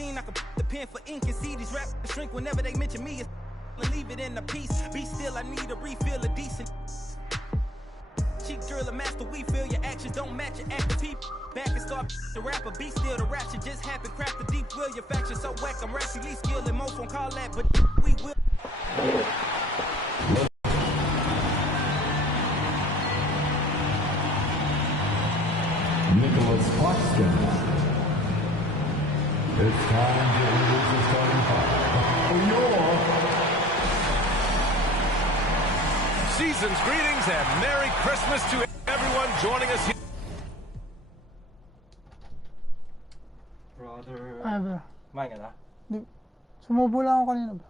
scene, I can put the pen for ink and see these rappers shrink whenever they mention me. Leave it in a piece. Be still, I need a refill of decent. Cheek drill a master, we feel your actions don't match your active people. Back and start the rapper, be still the rap shit just happen. Craft the deep will, your faction so whack. I'm rationally skilled and most won't call that, but we will. Nicholas Claxton. It's time to introduce the starting five. Your season's greetings and Merry Christmas to everyone joining us here. Brother. Ay, bro. Kumain ka na? Sumubo lang ako kanina, bro.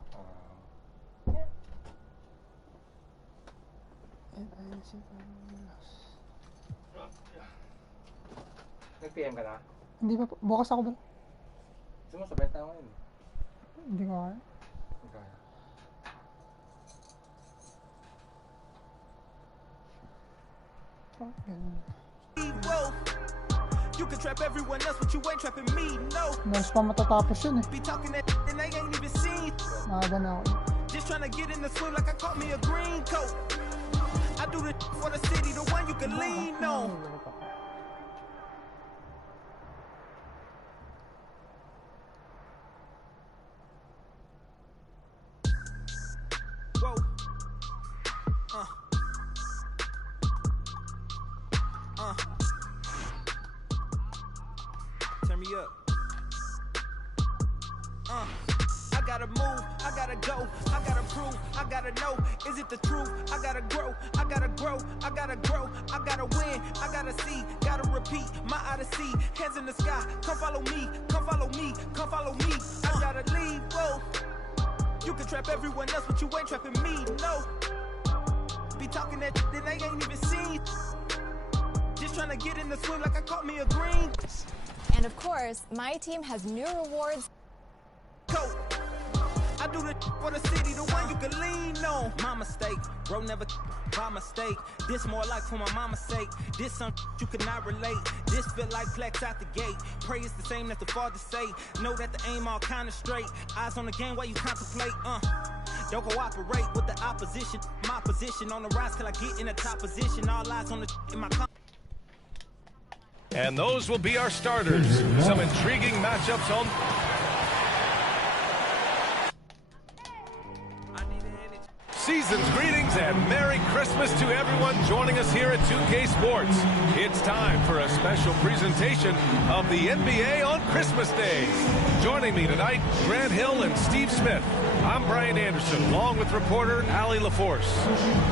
Nag-PM ka na? Hindi pa po. Bukas ako, bro. Gusto mo sabay tayo ngayon? Hindi ko kaya. Okay. You can trap everyone else, but you ain't trapping me, no. Meron pa matatapos yun eh. Be talking that and I ain't even seen. Maaga na ako. Just trying to get in the swim like I caught me a green coat. I do the for the city, the one you can lean on. Whoa. Turn me up. I gotta move, I gotta go, I gotta prove, I gotta know, is it the truth? I gotta grow, I gotta grow, I gotta grow, I gotta win, I gotta see, gotta repeat, my odyssey, hands in the sky, come follow me, come follow me, come follow me, I gotta leave, whoa. You can trap everyone else, but you ain't trapping me, no. Be talking that then I ain't even seen. Just trying to get in the swim like I caught me a green. And of course, my team has new rewards. I do the for the city, the one you can lean on. My mistake, bro, never by mistake. This more like for my mama's sake. This some you cannot relate. This feel like flex out the gate. Pray it's the same that the father say. Know that the aim all kinda straight. Eyes on the game while you contemplate. Don't cooperate with the opposition. My position on the rise till I get in the top position. All eyes on the in my. And those will be our starters. Some intriguing matchups on. Season's greetings and Merry Christmas to everyone joining us here at 2K Sports. It's time for a special presentation of the NBA on Christmas Day. Joining me tonight, Grant Hill and Steve Smith. I'm Brian Anderson, along with reporter Allie LaForce.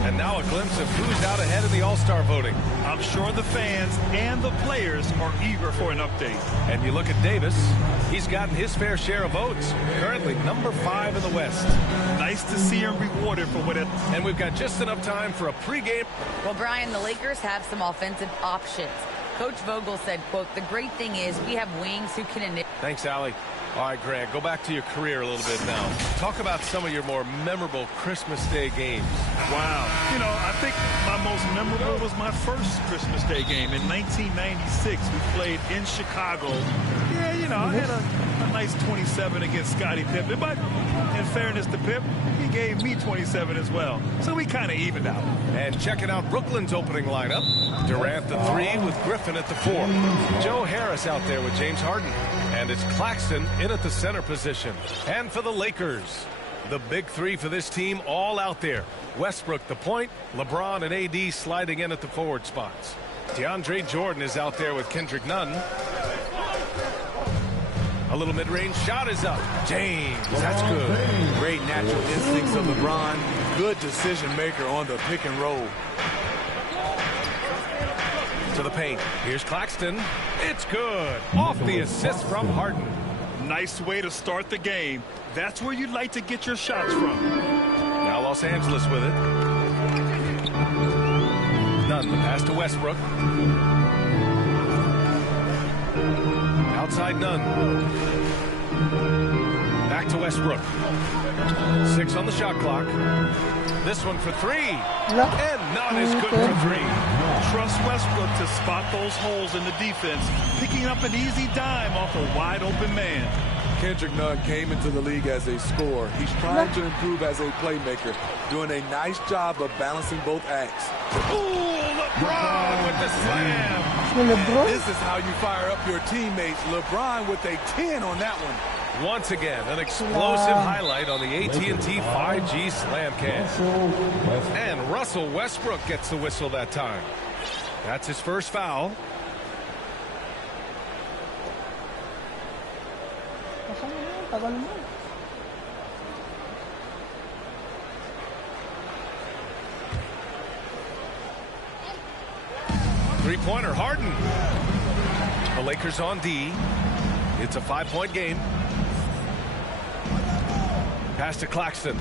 And now a glimpse of who's out ahead in the All-Star voting. I'm sure the fans and the players are eager for an update. And you look at Davis, he's gotten his fair share of votes, currently number 5 in the West. Nice to see him rewarded for what it... And we've got just enough time for a pregame. Well, Brian, the Lakers have some offensive options. Coach Vogel said, quote, the great thing is we have wings who can initiate. Thanks, Allie. All right, Grant, go back to your career a little bit now. Talk about some of your more memorable Christmas Day games. Wow. You know, I think my most memorable was my first Christmas Day game. In 1996, we played in Chicago. Yeah, you know, I had a nice 27 against Scottie Pippen. But in fairness to Pip, he gave me 27 as well. So we kind of evened out. And checking out Brooklyn's opening lineup. Durant the 3 with Griffin at the 4. Joe Harris out there with James Harden. And it's Claxton in at the center position. And for the Lakers, the big 3 for this team all out there. Westbrook the point, LeBron and AD sliding in at the forward spots. DeAndre Jordan is out there with Kendrick Nunn. A little mid-range shot is up. James, that's good. Great natural instincts of LeBron. Good decision maker on the pick and roll. To the paint. Here's Claxton. It's good. Off the assist from Harden. Nice way to start the game. That's where you'd like to get your shots from. Now Los Angeles with it. Nunn, the pass to Westbrook. Outside Nunn. Back to Westbrook. 6 on the shot clock. This one for 3. And Nunn is good for 3. Trust Westbrook to spot those holes in the defense, picking up an easy dime off a wide open man. Kendrick Nunn came into the league as a scorer. He's trying to improve as a playmaker, doing a nice job of balancing both acts. Ooh, LeBron with the slam. And this is how you fire up your teammates. LeBron with a 10 on that one. Once again, an explosive highlight on the AT&T 5G Slam Cam. And Russell Westbrook gets the whistle that time. That's his first foul. Three-pointer, Harden. The Lakers on D. It's a 5-point game. Pass to Claxton.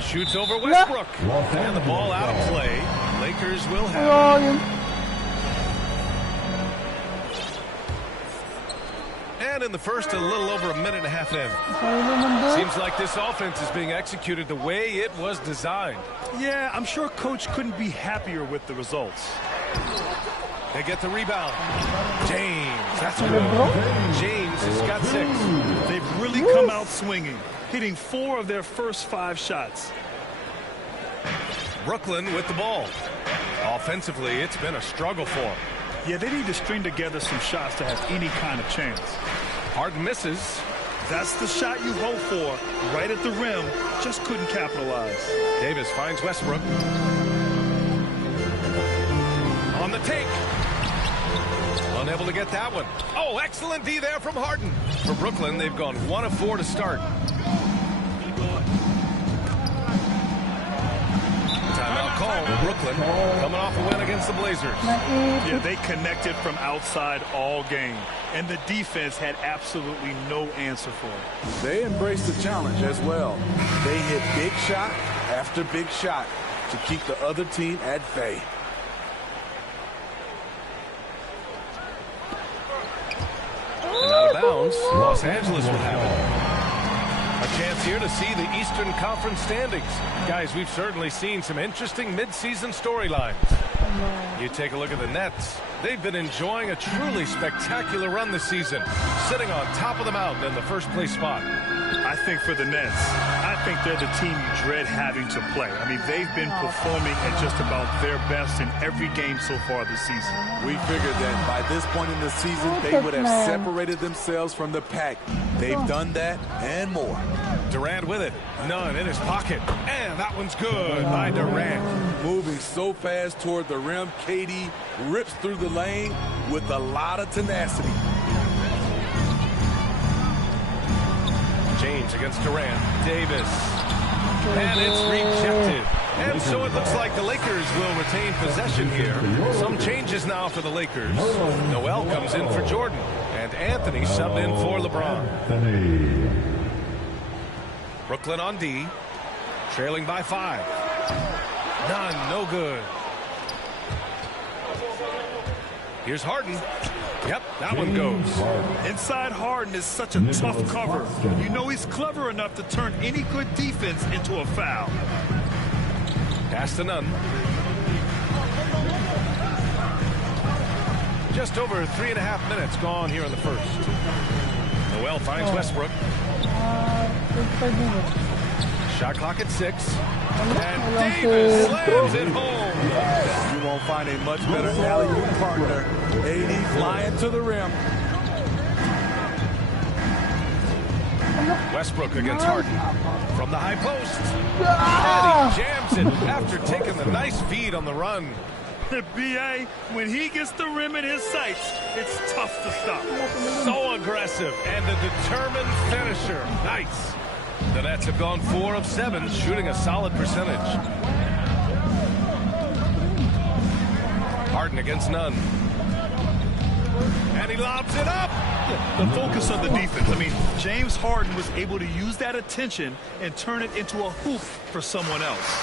Shoots over Westbrook. And the ball out of play. Lakers will have it. And in the first, a little over a minute and a half in. Seems like this offense is being executed the way it was designed. Yeah, I'm sure Coach couldn't be happier with the results. They get the rebound. James, that's good. James has got 6. They've really come out swinging, hitting 4 of their first 5 shots. Brooklyn with the ball. Offensively, it's been a struggle for them. Yeah, they need to string together some shots to have any kind of chance. Harden misses. That's the shot you hope for, right at the rim. Just couldn't capitalize. Davis finds Westbrook. On the take. Unable to get that one. Oh, excellent D there from Harden. For Brooklyn, they've gone 1 of 4 to start. Timeout call. Brooklyn coming off a win against the Blazers. Yeah, they connected from outside all game, and the defense had absolutely no answer for it. They embraced the challenge as well. They hit big shot after big shot to keep the other team at bay. And out of bounds, Los Angeles will have it. A chance here to see the Eastern Conference standings. Guys, we've certainly seen some interesting midseason storylines. You take a look at the Nets. They've been enjoying a truly spectacular run this season, sitting on top of the mountain in the first place spot. I think for the Nets, I think they're the team you dread having to play. I mean, they've been performing at just about their best in every game so far this season. We figured that by this point in the season, they would have separated themselves from the pack. They've done that and more. Durant with it. None in his pocket. And that one's good by Durant. Moving so fast toward the rim, KD rips through the lane with a lot of tenacity. James against Durant. Davis. And it's rejected. And so it looks like the Lakers will retain possession here. Some changes now for the Lakers. Noel comes in for Jordan. And Anthony subbed in for LeBron. Brooklyn on D. Trailing by 5. None, no good. Here's Harden. Yep, that one goes. Inside Harden is such a tough cover. You know he's clever enough to turn any good defense into a foul. Pass to Nunn. Just over 3.5 minutes gone here in the first. Noel finds Westbrook. Shot clock at 6. And Davis slams it home. You won't find a much better alley-oop partner. AD flying to the rim. Westbrook against Harden. From the high post. And he jams it after taking the nice feed on the run. B.A., when he gets the rim in his sights, it's tough to stop. So aggressive and a determined finisher. Nice. The Nets have gone 4 of 7, shooting a solid percentage. Harden against Nunn. And he lobs it up. The focus on the defense. I mean, James Harden was able to use that attention and turn it into a hoop for someone else.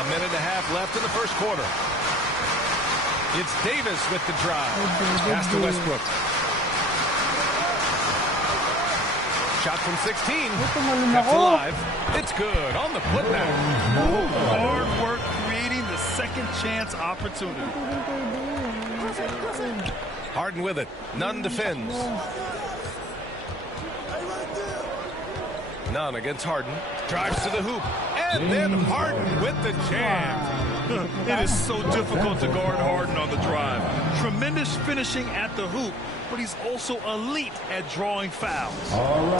A minute and a half left in the first quarter. It's Davis with the drive. Pass to Westbrook. Shot from 16. tumalun Kept ako. alive. It's good on the putback. Hard work creating the second chance opportunity. Harden with it. Nunn defends. Nunn against Harden. Drives to the hoop. And then Harden with the jam. It is so difficult to guard Harden on the drive. Tremendous finishing at the hoop, but he's also elite at drawing fouls.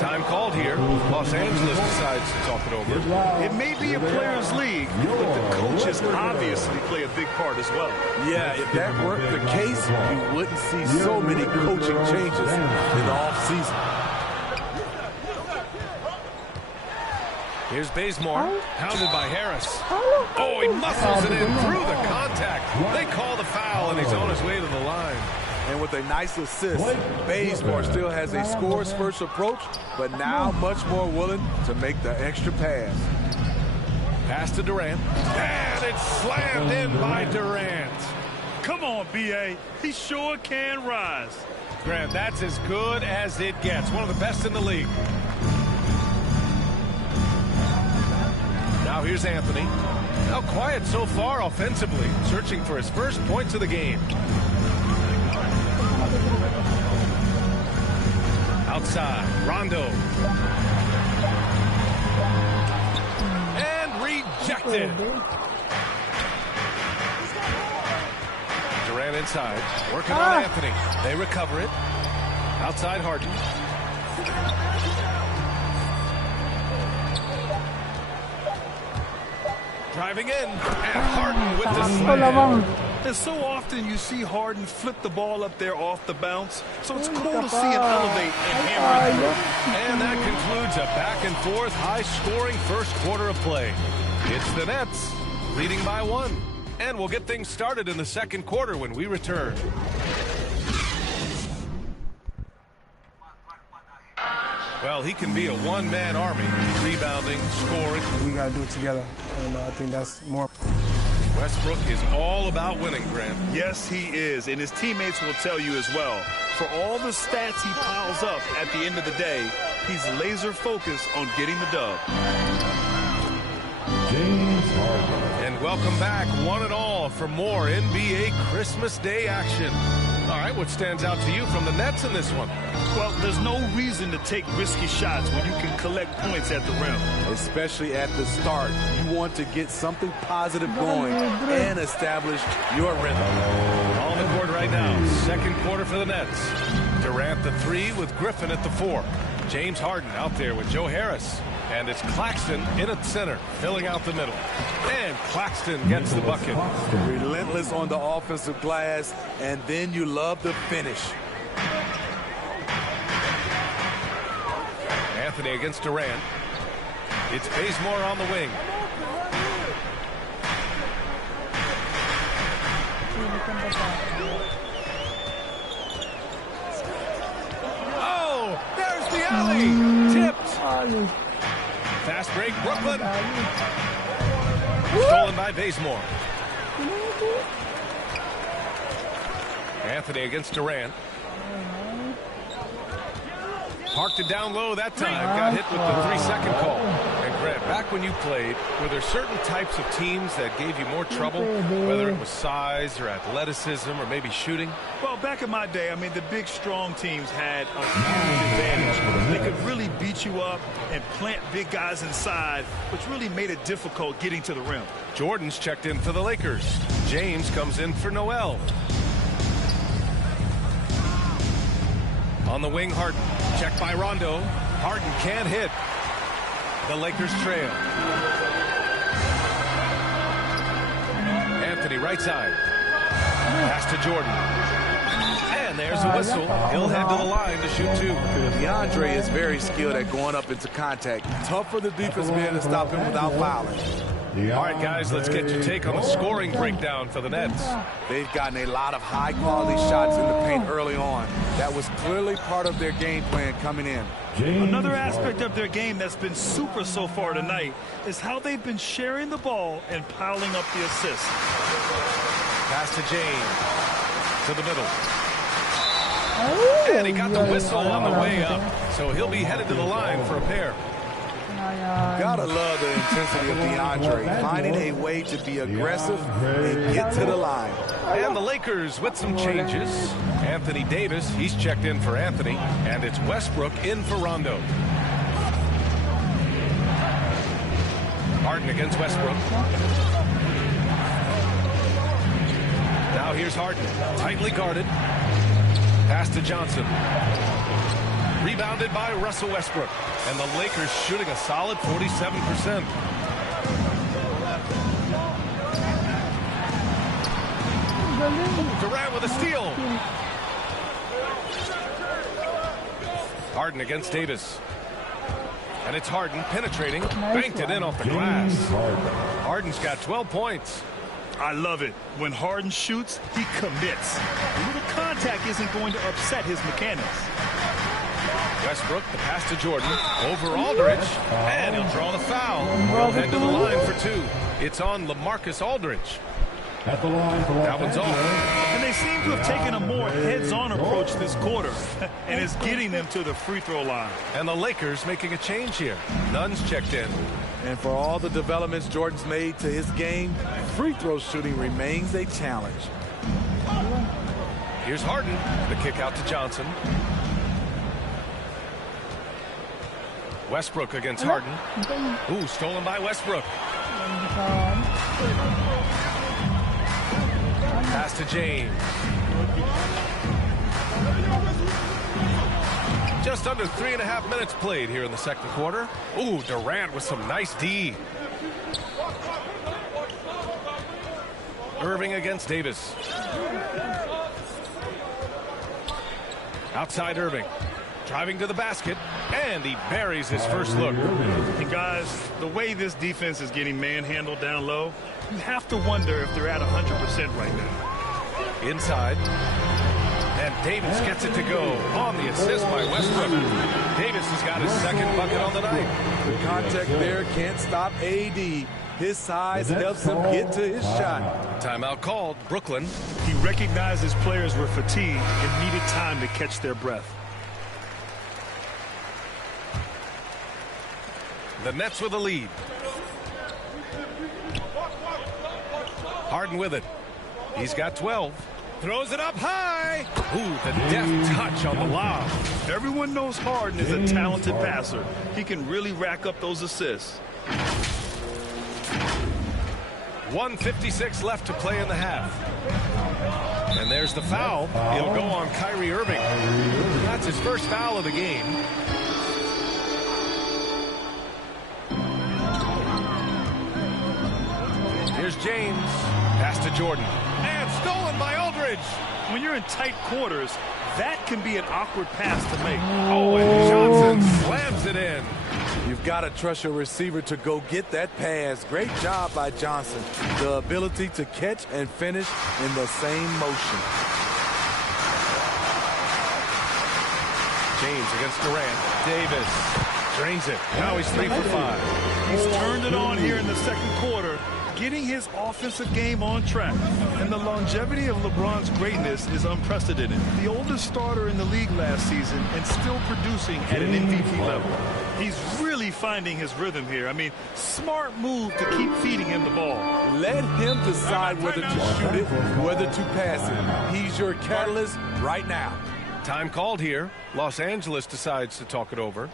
Time called here. Los Angeles decides to talk it over. It may be a players' league, but the coaches obviously play a big part as well. Yeah, if that weren't the case, you wouldn't see so many coaching changes in the offseason. Here's Bazemore, hounded by Harris. Oh, he muscles it in through the contact. They call the foul, and he's on his way to the line. And with a nice assist, Bazemore still has a scores first approach, but now much more willing to make the extra pass. Pass to Durant, and it's slammed in by Durant. Come on, B.A. He sure can rise. Grant, that's as good as it gets. One of the best in the league. Now here's Anthony. Now quiet so far offensively, searching for his first points of the game. Outside, Rondo. And rejected. Durant inside, working on Anthony. They recover it. Outside Harden. Driving in, and Harden with the slam. And so often you see Harden flip the ball up there off the bounce, so it's cool to see him elevate and hammer it through. And that concludes a back-and-forth, high-scoring first quarter of play. It's the Nets, leading by 1. And we'll get things started in the second quarter when we return. Well, he can be a one-man army, rebounding, scoring. We got to do it together, and I think that's more. Westbrook is all about winning, Grant. Yes, he is, and his teammates will tell you as well. For all the stats he piles up at the end of the day, he's laser focused on getting the dub. James Harden. And welcome back, one and all, for more NBA Christmas Day action. All right, what stands out to you from the Nets in this one? Well, there's no reason to take risky shots when you can collect points at the rim. Especially at the start. You want to get something positive going and establish your rhythm. On the court right now, second quarter for the Nets. Durant the 3 with Griffin at the 4. James Harden out there with Joe Harris. And it's Claxton in at center, filling out the middle. And Claxton gets the bucket. Relentless on the offensive glass, and then you love the finish. Anthony against Durant. It's Bazemore on the wing. Oh, there's the alley. Tipped. Fast break, Brooklyn. Stolen by Bazemore. Anthony against Durant. Parked it down low that time. Got hit with the 3-second call. And Grant, back when you played, were there certain types of teams that gave you more trouble, whether it was size or athleticism or maybe shooting? Well, back in my day, I mean, the big, strong teams had a huge advantage. They could really beat you up and plant big guys inside, which really made it difficult getting to the rim. Jordan's checked in for the Lakers. James comes in for Noel. On the wing, Harden. Checked by Rondo. Harden can't hit. The Lakers trail. Anthony right side. Pass to Jordan. And there's a whistle. He'll head to the line to shoot 2. DeAndre is very skilled at going up into contact. Tough for the defense man to stop him without fouling. All right, guys, let's get your take on the scoring breakdown for the Nets. They've gotten a lot of high-quality shots in the paint early on. That was clearly part of their game plan coming in. Another aspect of their game that's been super so far tonight is how they've been sharing the ball and piling up the assists. Pass to James. To the middle. And he got the whistle on the way up. So he'll be headed to the line for a pair. Gotta love the intensity of DeAndre, finding a way to be aggressive and get to the line. And the Lakers with some changes. Anthony Davis, he's checked in for Anthony, and it's Westbrook in for Rondo. Harden against Westbrook. Now here's Harden, tightly guarded. Pass to Johnson. Rebounded by Russell Westbrook. And the Lakers shooting a solid 47%. Durant with a steal. Harden against Davis. And it's Harden penetrating. Banked it in off the glass. Harden's got 12 points. I love it. When Harden shoots, he commits. A little contact isn't going to upset his mechanics. Westbrook, the pass to Jordan, over Aldridge, and he'll draw the foul. We'll head to the line for two. It's on LaMarcus Aldridge. At the line for That one's off. And they seem to have taken a more heads-on approach this quarter, and it's getting them to the free throw line. And the Lakers making a change here. Nunn's checked in. And for all the developments Jordan's made to his game, free throw shooting remains a challenge. Here's Harden. The kick out to Johnson. Westbrook against Harden. Ooh, stolen by Westbrook. Pass to James. Just under 3.5 minutes played here in the second quarter. Ooh, Durant with some nice D. Irving against Davis. Outside Irving. Driving to the basket, and he buries his first look. And guys, the way this defense is getting manhandled down low, you have to wonder if they're at 100% right now. Inside. And Davis gets it to go on the assist by Westbrook. Davis has got his second bucket on the night. The contact there can't stop AD. His size helps him get to his shot. Timeout called. Brooklyn. He recognized his players were fatigued and needed time to catch their breath. The Nets with a lead. Harden with it. He's got 12. Throws it up high. Ooh, the deft touch on the lob. Everyone knows Harden is a talented passer. He can really rack up those assists. 1:56 left to play in the half. And there's the foul. It'll go on Kyrie Irving. That's his first foul of the game. Here's James. Pass to Jordan. And stolen by Aldridge. When you're in tight quarters, that can be an awkward pass to make. Oh, and Johnson slams it in. You've got to trust your receiver to go get that pass. Great job by Johnson. The ability to catch and finish in the same motion. James against Durant. Davis drains it. Now he's 3 for 5. He's turned it on here in the second quarter, getting his offensive game on track. And the longevity of LeBron's greatness is unprecedented. The oldest starter in the league last season and still producing at an MVP level. He's really finding his rhythm here. I mean, smart move to keep feeding him the ball. Let him decide whether to shoot it, whether to pass it. He's your catalyst right now. Time called here. Los Angeles decides to talk it over.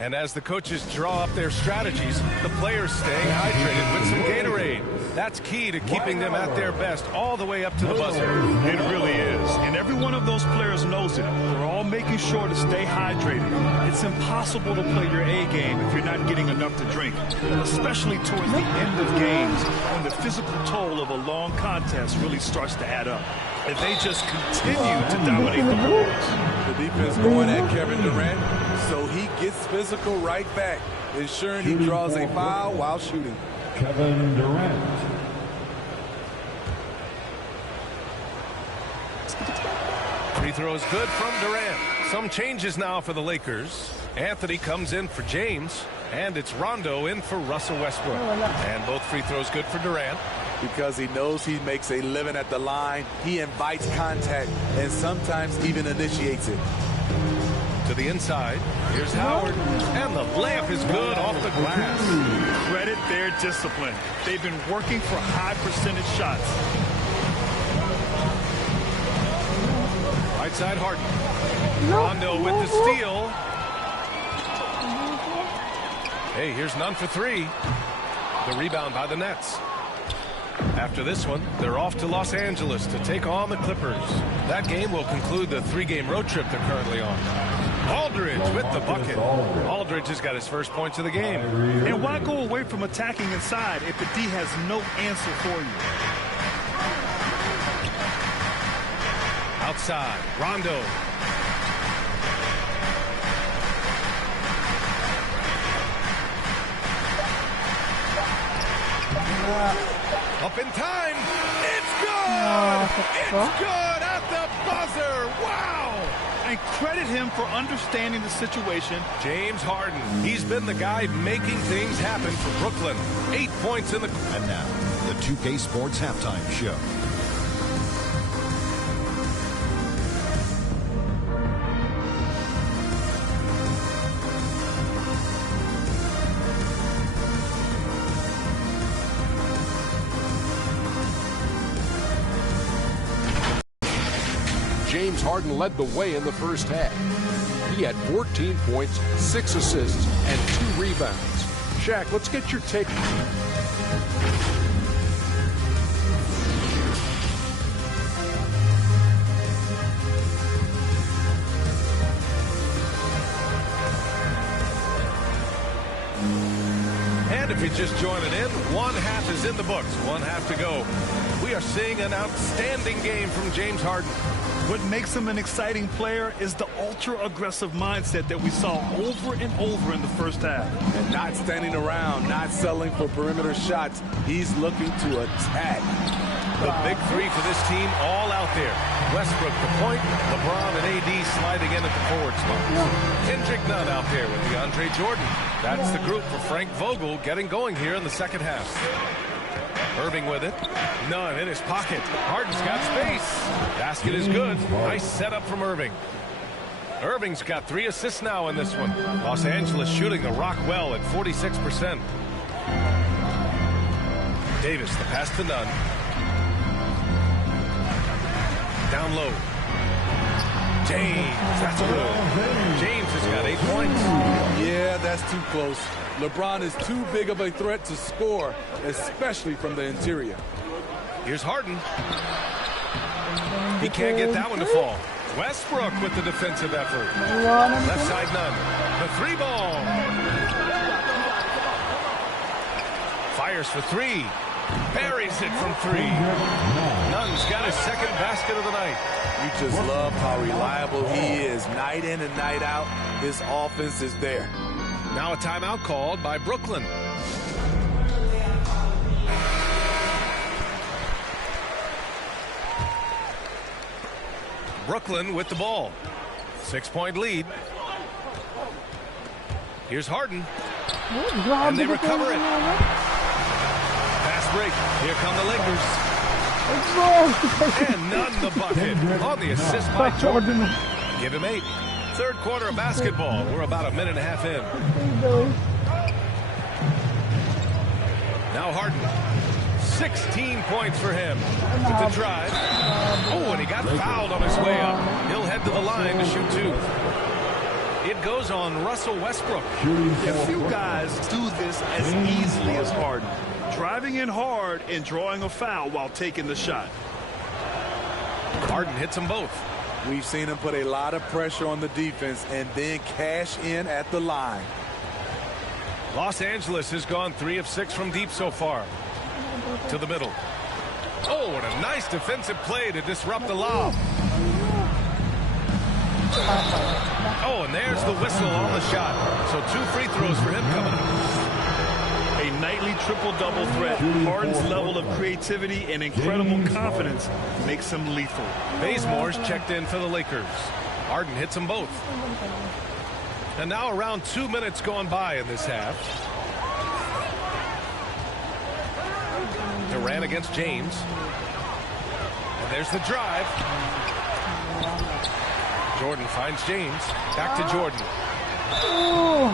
And as the coaches draw up their strategies, the players staying hydrated with some Gatorade. That's key to keeping them at their best all the way up to the buzzer. It really is. And every one of those players knows it. They're all making sure to stay hydrated. It's impossible to play your A game if you're not getting enough to drink, especially towards the end of games when the physical toll of a long contest really starts to add up. And they just continue to dominate the boards. The defense going at Kevin Durant, so he gets physical right back, ensuring he draws a foul while shooting. Kevin Durant. Free throw is good from Durant. Some changes now for the Lakers. Anthony comes in for James, and it's Rondo in for Russell Westbrook. And both free throws good for Durant. because he knows he makes a living at the line. He invites contact and sometimes even initiates it. To the inside. Here's Howard. And the layup is good off the glass. Credit their discipline. They've been working for high percentage shots. Right side, Harden. Rondo with the steal. Hey, here's none for three. The rebound by the Nets. After this one, they're off to Los Angeles to take on the Clippers. That game will conclude the three-game road trip they're currently on. Aldridge with the bucket. Aldridge has got his first points of the game. And why go away from attacking inside if the D has no answer for you? Outside, Rondo. Up in time. It's good. It's good at the buzzer. Wow. And credit him for understanding the situation. James Harden. He's been the guy making things happen for Brooklyn. 8 points in the... And now, the 2K Sports Halftime Show. James Harden led the way in the first half. He had 14 points, 6 assists, and 2 rebounds. Shaq, let's get your take. And if you're just joining in, one half is in the books, one half to go. We are seeing an outstanding game from James Harden. What makes him an exciting player is the ultra-aggressive mindset that we saw over and over in the first half. And not standing around, not settling for perimeter shots. He's looking to attack. The big three for this team all out there. Westbrook the point, LeBron and AD sliding in at the forward spot. Kendrick Nunn out there with DeAndre Jordan. That's the group for Frank Vogel getting going here in the second half. Irving with it. Nunn in his pocket. Harden's got space. Basket is good. Nice setup from Irving. Irving's got 3 assists now in this one. Los Angeles shooting the rock well at 46%. Davis, the pass to Nunn. Down low. James, that's good. James has got 8 points. Yeah, that's too close. LeBron is too big of a threat to score, especially from the interior. Here's Harden. He can't get that one to fall. Westbrook with the defensive effort. Left side Nunn. The 3-ball. Fires for 3. Buries it from 3. Nunn's got his second basket of the night. You just love how reliable he is. Night in and night out, his offense is there. Now a timeout called by Brooklyn. Brooklyn with the ball. 6-point lead. Here's Harden. And they recover it. Fast break. Here come the Lakers. And Nunn the bucket on the assist by Jordan. Give him 8. Third quarter of basketball. We're about a minute and a half in. Now Harden. 16 points for him. With the drive. Oh, and he got fouled on his way up. He'll head to the line to shoot 2. It goes on Russell Westbrook. A few guys do this as easily as Harden. Driving in hard and drawing a foul while taking the shot. Harden hits them both. We've seen him put a lot of pressure on the defense and then cash in at the line. Los Angeles has gone 3 of 6 from deep so far. To the middle. Oh, and a nice defensive play to disrupt the lob. Oh, and there's the whistle on the shot. So 2 free throws for him coming up. A nightly triple-double threat. Harden's level of creativity and incredible confidence makes him lethal. Bazemore's checked in for the Lakers. Harden hits them both. And now around 2 minutes gone by in this half. Durant against James. And there's the drive. Jordan finds James. Back to Jordan.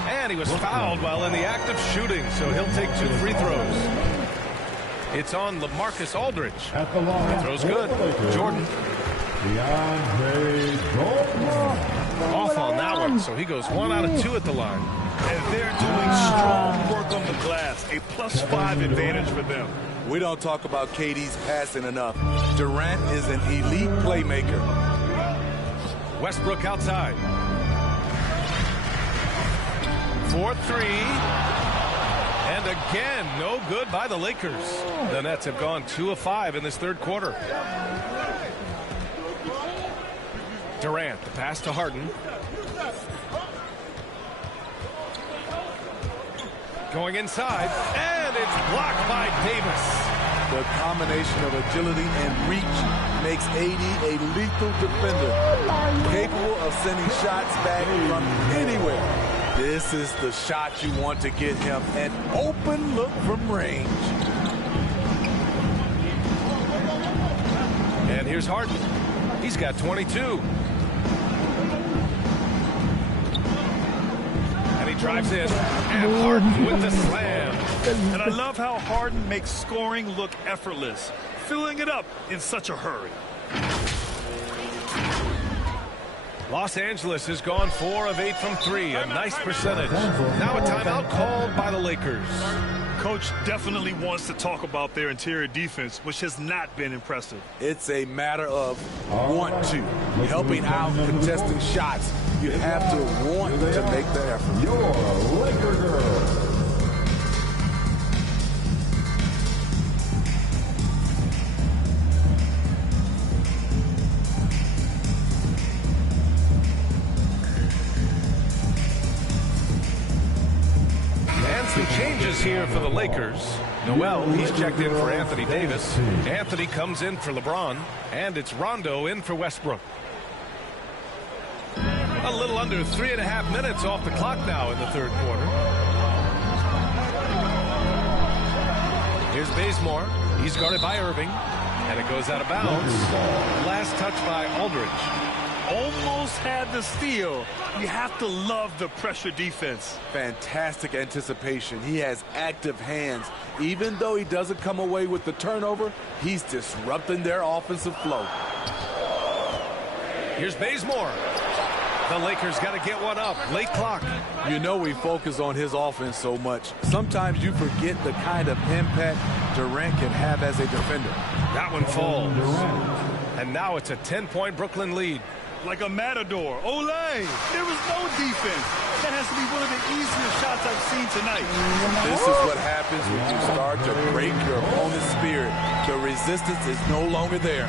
And he was fouled while in the act of shooting, so he'll take 2 free throws. It's on LaMarcus Aldridge. He throws good. Jordan. Off on that one, so he goes 1 out of 2 at the line. And they're doing strong work on the glass. A +5 advantage for them. We don't talk about KD's passing enough. Durant is an elite playmaker. Westbrook outside. 4-3. And again, no good by the Lakers. The Nets have gone 2 of 5 in this third quarter. Durant, the pass to Harden. Going inside, and it's blocked by Davis. The combination of agility and reach makes AD a lethal defender, capable of sending shots back from anywhere. This is the shot you want to get him, an open look from range. And here's Harden. He's got 22. And he drives in, and Harden with the slam. And I love how Harden makes scoring look effortless, filling it up in such a hurry. Los Angeles has gone 4 of 8 from 3, a nice percentage. Now a timeout called by the Lakers. Coach definitely wants to talk about their interior defense, which has not been impressive. It's a matter of want to, helping out, contesting shots. You have to want to make the effort. Your Laker girl. Some changes here for the Lakers. Noel, he's checked in for Anthony Davis. Anthony comes in for LeBron. And it's Rondo in for Westbrook. A little under 3.5 minutes off the clock now in the third quarter. Here's Bazemore. He's guarded by Irving. And it goes out of bounds. Last touch by Aldridge. Almost had the steal. You have to love the pressure defense. Fantastic anticipation. He has active hands. Even though he doesn't come away with the turnover, he's disrupting their offensive flow. Here's Bazemore. The Lakers got to get one up. Late clock. You know we focus on his offense so much. Sometimes you forget the kind of impact Durant can have as a defender. That one falls. And now it's a 10-point Brooklyn lead. Like a matador. Olay! There was no defense. That has to be one of the easiest shots I've seen tonight. This is what happens when you start to break your opponent's spirit. The resistance is no longer there.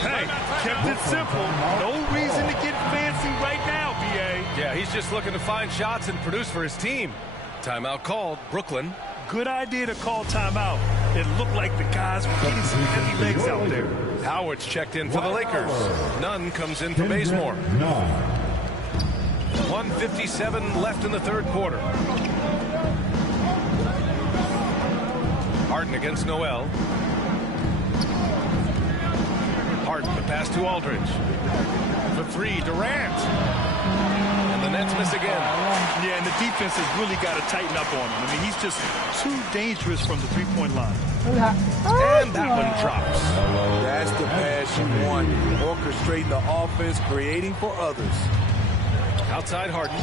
Hey, kept it simple. No reason to get fancy right now, BA. Yeah, he's just looking to find shots and produce for his team. Timeout called. Brooklyn. Good idea to call timeout. It looked like the guys were getting some heavy legs out there. Howard's checked in for the Lakers. Nunn comes in for Bazemore. 1:57 left in the third quarter. Harden against Noel. Harden, the pass to Aldridge. For 3, Durant. And the Nets miss again. Yeah, and the defense has really got to tighten up on him. I mean, he's just too dangerous from the three-point line. And that one drops. That's the pass you want. Orchestrating the offense, creating for others. Outside Harden.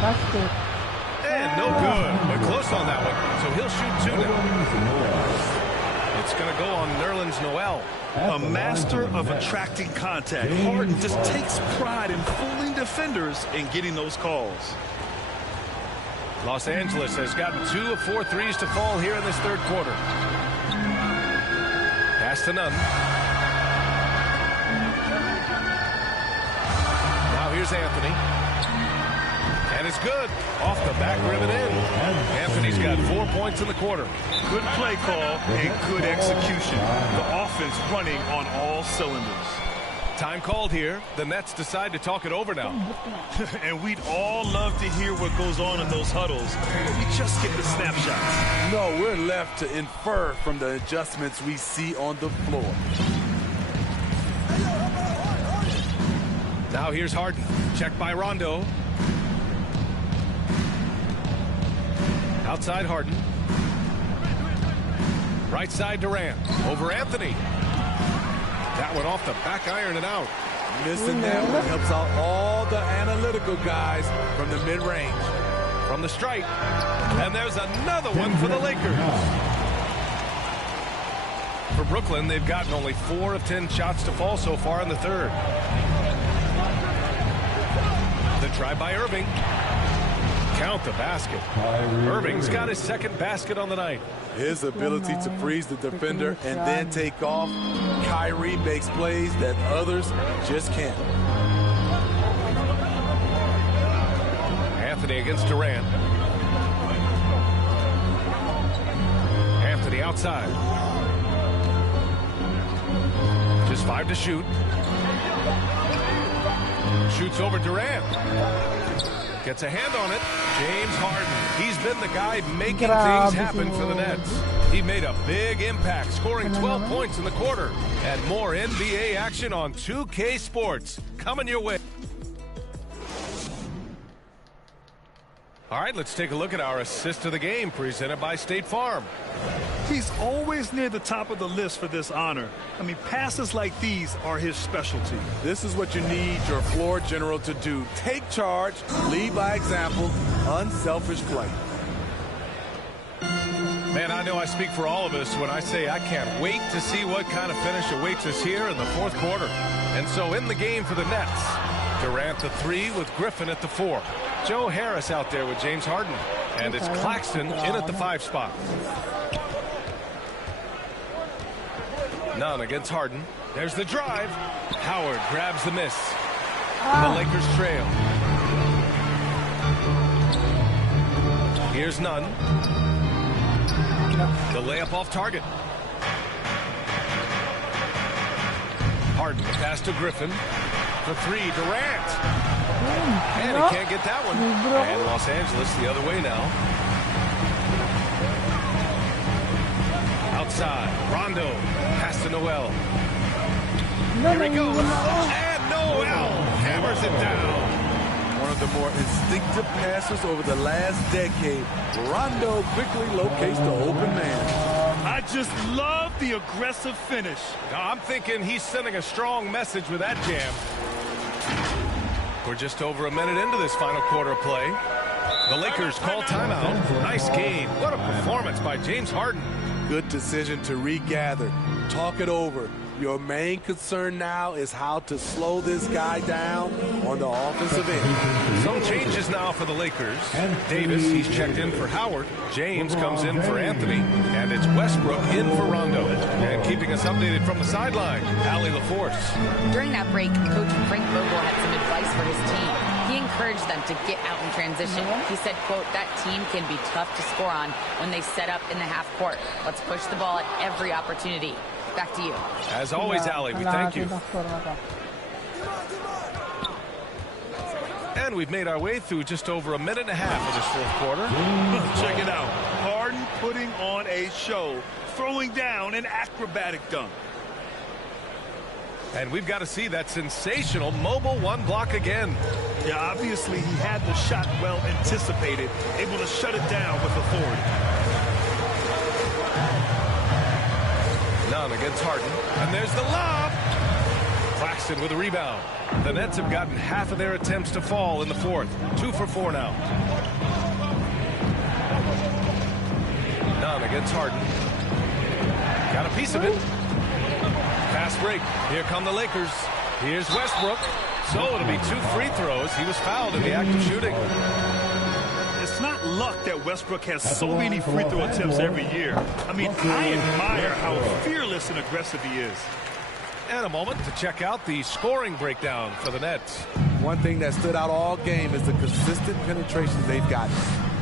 That's good. And no good, but close on that one. So he'll shoot 2 now. It's going to go on Nerlens Noel. A master of attracting contact. Harden just takes pride in fooling defenders and getting those calls. Los Angeles has gotten 2 of 4 threes to fall here in this third quarter. Pass to Nunn. Now here's Anthony. And it's good. Off the back rim and in. Anthony's got 4 points in the quarter. Good play call and good execution. The offense running on all cylinders. Time called here. The Nets decide to talk it over now. And we'd all love to hear what goes on in those huddles. We just get the snapshots. No, we're left to infer from the adjustments we see on the floor. Now here's Harden. Checked by Rondo. Outside Harden. Right side Durant. Over Anthony. That one off the back iron and out. Missing that one helps out all the analytical guys from the mid-range. From the stripe. And there's another one for the Lakers. For Brooklyn, they've gotten only 4 of 10 shots to fall so far in the third. The try by Irving. Count the basket. Irving's got his second basket on the night. His ability to freeze the defender and then take off. Kyrie makes plays that others just can't. Anthony against Durant. Anthony outside. Just 5 to shoot. Shoots over Durant. Gets a hand on it. James Harden. He's been the guy making things happen for the Nets. He made a big impact, scoring 12 points in the quarter. And more NBA action on 2K Sports coming your way. All right, let's take a look at our assist of the game presented by State Farm. He's always near the top of the list for this honor. I mean, passes like these are his specialty. This is what you need your floor general to do. Take charge, lead by example, unselfish play. Man, I know I speak for all of us when I say I can't wait to see what kind of finish awaits us here in the fourth quarter. And so in the game for the Nets, Durant the 3 with Griffin at the 4. Joe Harris out there with James Harden. And it's Claxton in at the 5 spot. Nunn against Harden. There's the drive. Howard grabs the miss. The Lakers trail. Here's Nunn. The layup off target. Harden pass to Griffin. The 3, Durant. And he can't get that one. And Los Angeles the other way now. Outside, Rondo. Pass to Noel. Here he goes. And Noel hammers it down. One of the more instinctive passers over the last decade. Rondo quickly locates the open man. I just love the aggressive finish. I'm thinking he's sending a strong message with that jam. We're just over a minute into this final quarter of play. The Lakers call timeout. Nice game. What a performance by James Harden. Good decision to regather. Talk it over. Your main concern now is how to slow this guy down on the offensive end. Some changes now for the Lakers. Davis, he's checked in for Howard. James comes in for Anthony. And it's Westbrook in for Rondo. And keeping us updated from the sideline, Allie LaForce. During that break, Coach Frank Vogel had some advice for his team. He encouraged them to get out in transition. He said, quote, that team can be tough to score on when they set up in the half court. Let's push the ball at every opportunity. Back to you. As always, Allie, we thank you. And we've made our way through just over a minute and a half of this fourth quarter. Check it out. Harden putting on a show, throwing down an acrobatic dunk. And we've got to see that sensational mobile 1 block again. Yeah, obviously he had the shot well anticipated, able to shut it down with authority. Nunn against Harden. And there's the lob. Claxton with a rebound. The Nets have gotten half of their attempts to fall in the fourth. 2 for 4 now. Nunn against Harden. Got a piece of it. Fast break. Here come the Lakers. Here's Westbrook. So it'll be 2 free throws. He was fouled in the act of shooting. It's not luck that Westbrook has so many free throw attempts every year. I mean, I admire how fearless and aggressive he is. And a moment to check out the scoring breakdown for the Nets. One thing that stood out all game is the consistent penetration they've gotten.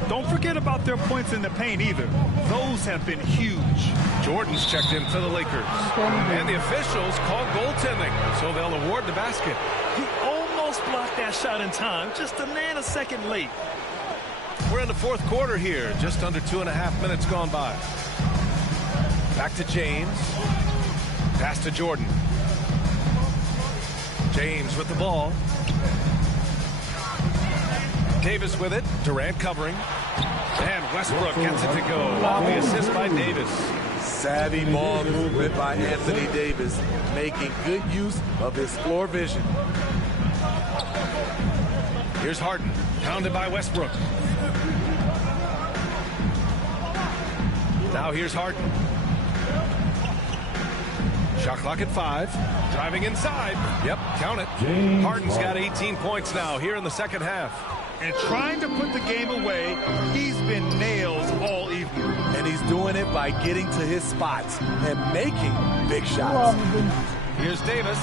Don't forget about their points in the paint either. Those have been huge. Jordan's checked in for the Lakers. And the officials call goaltending, so they'll award the basket. He almost blocked that shot in time, just a nanosecond late. We're in the fourth quarter here, just under 2.5 minutes gone by. Back to James. Pass to Jordan. James with the ball. Davis with it. Durant covering. And Westbrook gets it to go. Off the assist by Davis. Savvy ball movement by Anthony Davis, making good use of his floor vision. Here's Harden, pounded by Westbrook. Now here's Harden. Shot clock at 5. Driving inside. Yep, count it. Harden's got 18 points now here in the second half. And trying to put the game away, he's been nails all evening. And he's doing it by getting to his spots and making big shots. Here's Davis.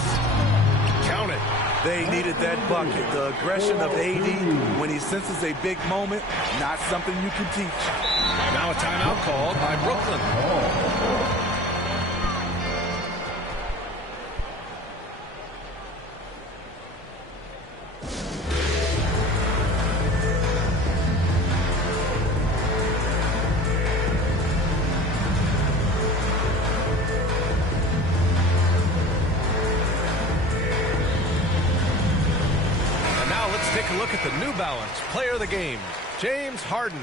Count it. They needed that bucket. The aggression of AD when he senses a big moment, not something you can teach. Now a timeout called by Brooklyn. Player of the game, James Harden.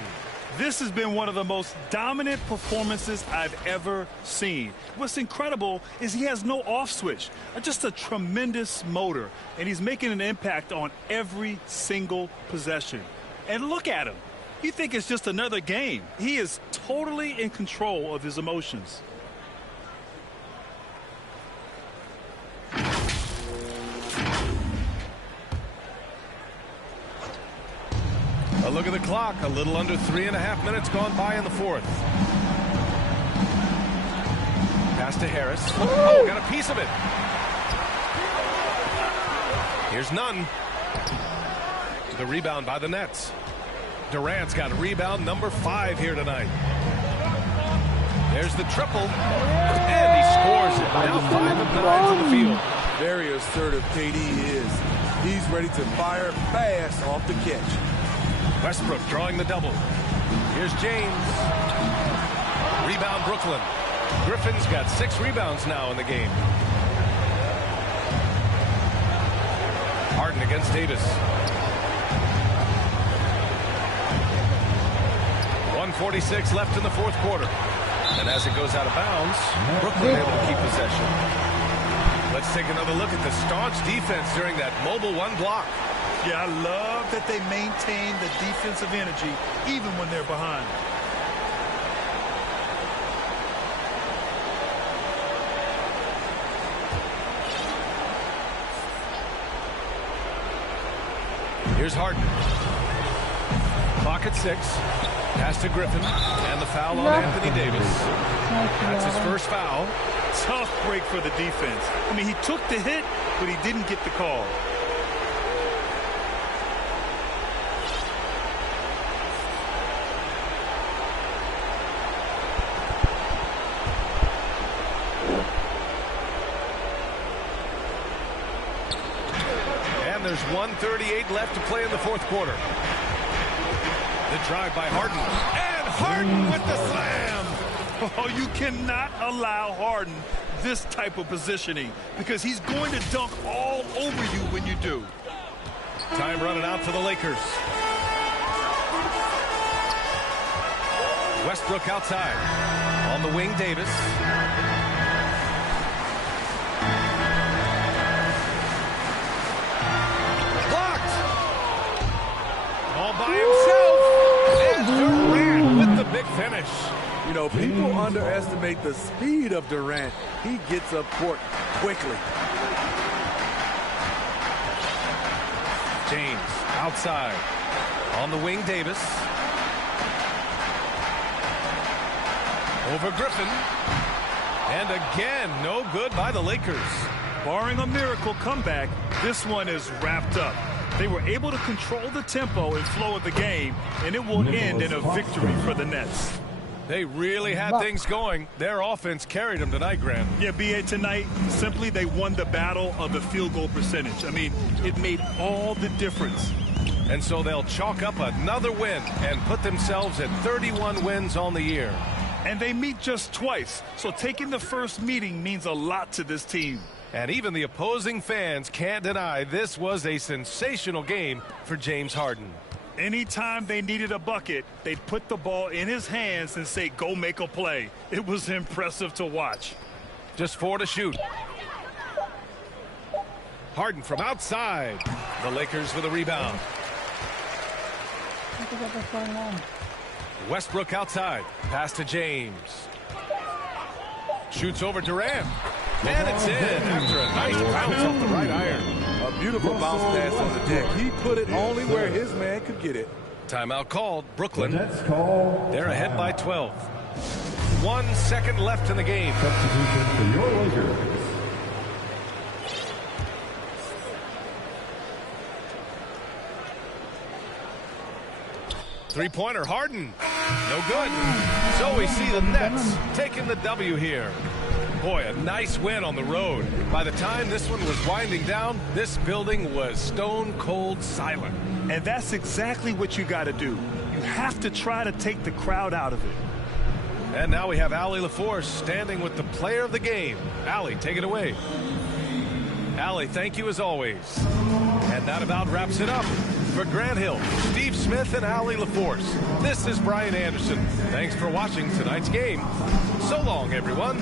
This has been one of the most dominant performances I've ever seen. What's incredible is he has no off switch, just a tremendous motor, and he's making an impact on every single possession. And look at him. You think it's just another game. He is totally in control of his emotions. A look at the clock. A little under 3.5 minutes gone by in the fourth. Pass to Harris. Oh, got a piece of it. Here's Nunn. The rebound by the Nets. Durant's got rebound number 5 here tonight. There's the triple. And he scores it. Now 5 of 9 to the field. Very assertive KD is. He's ready to fire fast off the catch. Westbrook drawing the double. Here's James. Rebound Brooklyn. Griffin's got 6 rebounds now in the game. Harden against Davis. 1:46 left in the fourth quarter. And as it goes out of bounds, Brooklyn able to keep possession. Let's take another look at the staunch defense during that mobile 1 block. Yeah, I love that they maintain the defensive energy even when they're behind. Here's Harden. Clock at 6. Pass to Griffin. And the foul on Anthony Davis. That's his first foul. Tough break for the defense. I mean, he took the hit, but he didn't get the call. There's 1:38 left to play in the fourth quarter. The drive by Harden. And Harden with the slam. Oh, you cannot allow Harden this type of positioning because he's going to dunk all over you when you do. Time running out for the Lakers. Westbrook outside. On the wing, Davis. By himself, and Durant with the big finish. You know, people underestimate the speed of Durant. He gets up court quickly. James outside. On the wing, Davis. Over Griffin. And again, no good by the Lakers. Barring a miracle comeback, this one is wrapped up. They were able to control the tempo and flow of the game, and it will end in a victory for the Nets. They really had things going. Their offense carried them tonight, Grant. Yeah, B.A., tonight, simply they won the battle of the field goal percentage. I mean, it made all the difference. And so they'll chalk up another win and put themselves at 31 wins on the year. And they meet just twice, so taking the first meeting means a lot to this team. And even the opposing fans can't deny this was a sensational game for James Harden. Anytime they needed a bucket, they'd put the ball in his hands and say, go make a play. It was impressive to watch. Just 4 to shoot. Harden from outside. The Lakers with a rebound. Westbrook outside. Pass to James. Shoots over Durant. And it's in after a nice bounce off the right iron. A beautiful bounce pass on the deck. He put it only where his man could get it. Timeout called. Brooklyn. They're ahead by 12. 1 second left in the game. Substitution for your Lakers. Three-pointer, Harden. No good. So we see the Nets taking the W here. Boy, a nice win on the road. By the time this one was winding down, this building was stone cold silent. And that's exactly what you got to do. You have to try to take the crowd out of it. And now we have Allie LaForce standing with the player of the game. Allie, take it away. Allie, thank you as always. And that about wraps it up. For Grant Hill, Steve Smith, and Allie LaForce, this is Brian Anderson. Thanks for watching tonight's game. So long, everyone.